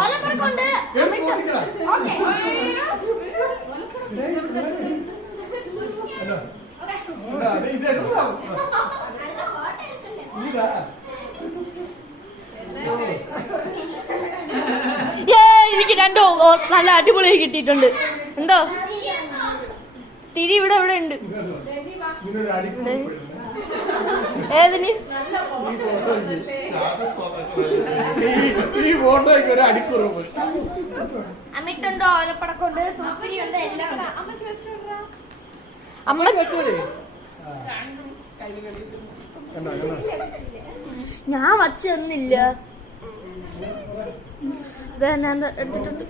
ഓലപ്പടക്കൊണ്ട് എനിക്ക് രണ്ടോ നല്ല അടിപൊളിയായി കിട്ടിയിട്ടുണ്ട്. എന്തോ തിരി ഇവിടെ ഇവിടെ ഉണ്ട്. ഏതിന് അമ്മിട്ടുണ്ടോ ഓലപ്പടക്കൊണ്ട് തുപ്പിരിയുണ്ട് എല്ലാം. അമ്മ ഞാൻ വച്ച് തന്നില്ല. ഞാൻ എടുത്തിട്ടുണ്ട്.